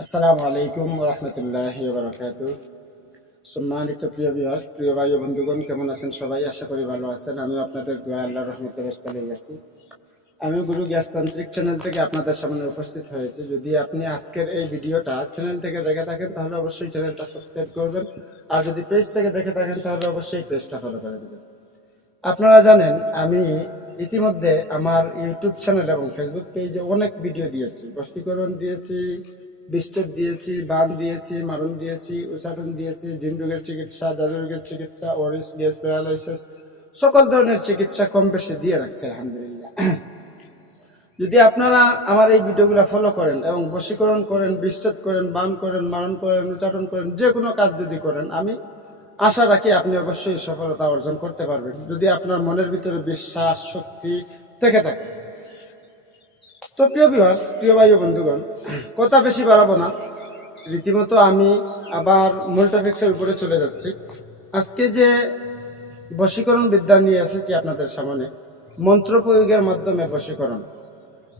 আসসালামু আলাইকুম রহমতুল্লাহি ওয়া বারাকাতুহু। সম্মানিত প্রিয় ভিউয়ার্স, প্রিয় ভাই ও বন্ধুগণ, কেমন আছেন সবাই? আশা করি ভালো আছেন। আমি আপনাদের দোয়া আল্লাহর রহমতে বেশ ভালোই আছি। আমি গুরু গ্যাসতান্ত্রিক চ্যানেল থেকে আপনাদের সামনে উপস্থিত হয়েছি। যদি আপনি আজকের এই ভিডিওটা চ্যানেল থেকে দেখে থাকেন তাহলে অবশ্যই চ্যানেলটা সাবস্ক্রাইব করবেন, আর যদি পেজ থেকে দেখে থাকেন তাহলে অবশ্যই পেজটা ফলো করে দেবেন। আপনারা জানেন আমি ইতিমধ্যে আমার ইউটিউব চ্যানেল এবং ফেসবুক পেজে অনেক ভিডিও দিয়েছি। বশীকরণ দিয়েছি, বিস্টেপ দিয়েছি, বান দিয়েছি, মারণ দিয়েছি, উচ্চারণ দিয়েছি, জিনরোগের চিকিৎসা, জাদুরোগের চিকিৎসা, ওরিস, গ্যাস, প্যারালাইসিস, সকল ধরনের চিকিৎসা কম বেশি দিয়ে রাখছে আলহামদুলিল্লাহ। যদি আপনারা আমার এই ভিডিওগুলো ফলো করেন এবং বশীকরণ করেন, বিচ্ছেদ করেন, বান করেন, মারণ করেন, উচ্চারণ করেন, যে কোনো কাজ যদি করেন, আমি আশা রাখি আপনি অবশ্যই সফলতা অর্জন করতে পারবেন, যদি আপনার মনের ভিতরে বিশ্বাস শক্তি থেকে থাকে। তো প্রিয় ভিউয়ার্স, প্রিয় ভাই ও বন্ধুগণ, কথা বেশি বাড়াবো না, রীতিমতো আমি আবার মূল টপিক্সের উপরে চলে যাচ্ছি। আজকে যে বশীকরণ বিদ্যা নিয়ে এসেছি আপনাদের সামনে, মন্ত্র প্রয়োগের মাধ্যমে বশীকরণ।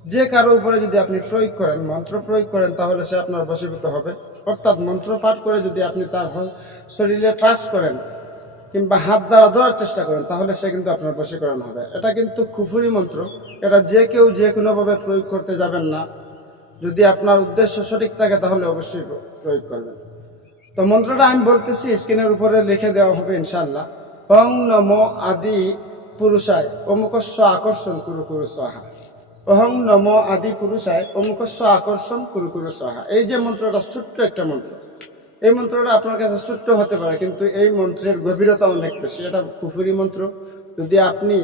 যে কারো উপরে যদি আপনি প্রয়োগ করেন, মন্ত্র প্রয়োগ করেন, তাহলে সে আপনার বশীভূত হবে। অর্থাৎ মন্ত্র পাঠ করে যদি আপনি তার শরীরে টাচ করেন কিংবা হাত দ্বারা ধরার চেষ্টা করেন, তাহলে সে কিন্তু আপনার বশীকরণ হবে। এটা কিন্তু কুফরি মন্ত্র, এটা যে কেউ যে কোনোভাবে প্রয়োগ করতে যাবেন না। যদি আপনার উদ্দেশ্য সঠিক থাকে তাহলে অবশ্যই প্রয়োগ করবেন। তো মন্ত্রটা আমি বলতেছি, স্ক্রিনের উপরে লিখে দেওয়া হবে ইনশাআল্লাহ। ওং নমো আদি পুরুষায় অমুকস্য আকর্ষণ কুরু কুরু স্বাহা। অহং নমো আদি পুরুষায় অমুকস্য আকর্ষণ কুরু কুরু স্বাহা। এই যে মন্ত্রটা ছোট্ট একটা মন্ত্র, এই মন্ত্রটা আপনার কাছে ছোট্ট হতে পারে, কিন্তু এই মন্ত্রের গভীরতা অনেক বেশি। এটা কুফরি মন্ত্র। যদি আপনি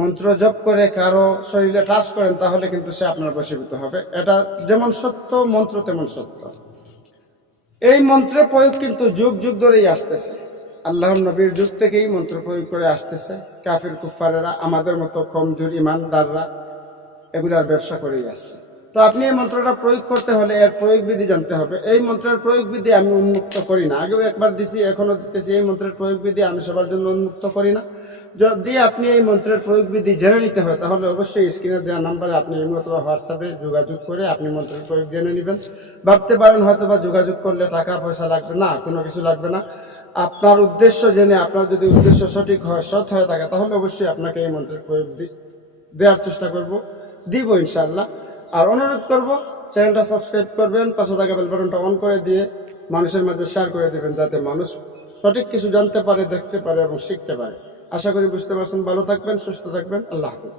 মন্ত্র জপ করে কারো শরীরে টাচ করেন, তাহলে কিন্তু সে আপনার বশীভূত হবে। এটা যেমন সত্য, মন্ত্র তেমন সত্য। এই মন্ত্রের প্রয়োগ কিন্তু যুগ যুগ ধরেই আসতেছে। আল্লাহর নবীর যুগ থেকেই মন্ত্র প্রয়োগ করে আসতেছে। কাফির কুফারেরা, আমাদের মতো কমজোর ইমানদাররা এগুলার ব্যবসা করেই আসছে। তো আপনি এই মন্ত্রটা প্রয়োগ করতে হলে এর প্রয়োগ বিধি জানতে হবে। এই মন্ত্রের প্রয়োগ বিধি আমি উন্মুক্ত করি না, আগেও একবার দিছি, এখনো দিতেছি। এই মন্ত্রের প্রয়োগ বিধি আমি সবার জন্য উন্মুক্ত করি না। যদি আপনি এই মন্ত্রের প্রয়োগ বিধি জেনে নিতে হয়, তাহলে অবশ্যই স্ক্রিনে দেওয়া নাম্বারে আপনি এই মতো হোয়াটসঅ্যাপে যোগাযোগ করে আপনি মন্ত্রের প্রয়োগ জেনে নেবেন। ভাবতে পারেন হয়তো বা যোগাযোগ করলে টাকা পয়সা লাগবে না, কোনো কিছু লাগবে না। আপনার উদ্দেশ্য জেনে, আপনার যদি উদ্দেশ্য সঠিক হয়, সৎ হয়ে থাকে, তাহলে অবশ্যই আপনাকে এই মন্ত্রের প্রয়োগ দেওয়ার চেষ্টা দিব ইনশাআল্লাহ। আর অনুরোধ করব, চ্যানেলটা সাবস্ক্রাইব করবেন, পাশে থাকা বেল বাটনটা অন করে দিয়ে মানুষের মাঝে শেয়ার করে দিবেন, যাতে মানুষ সঠিক কিছু জানতে পারে, দেখতে পারে এবং শিখতে পারে। আশা করি বুঝতে পারছেন। ভালো থাকবেন, সুস্থ থাকবেন। আল্লাহ হাফেজ।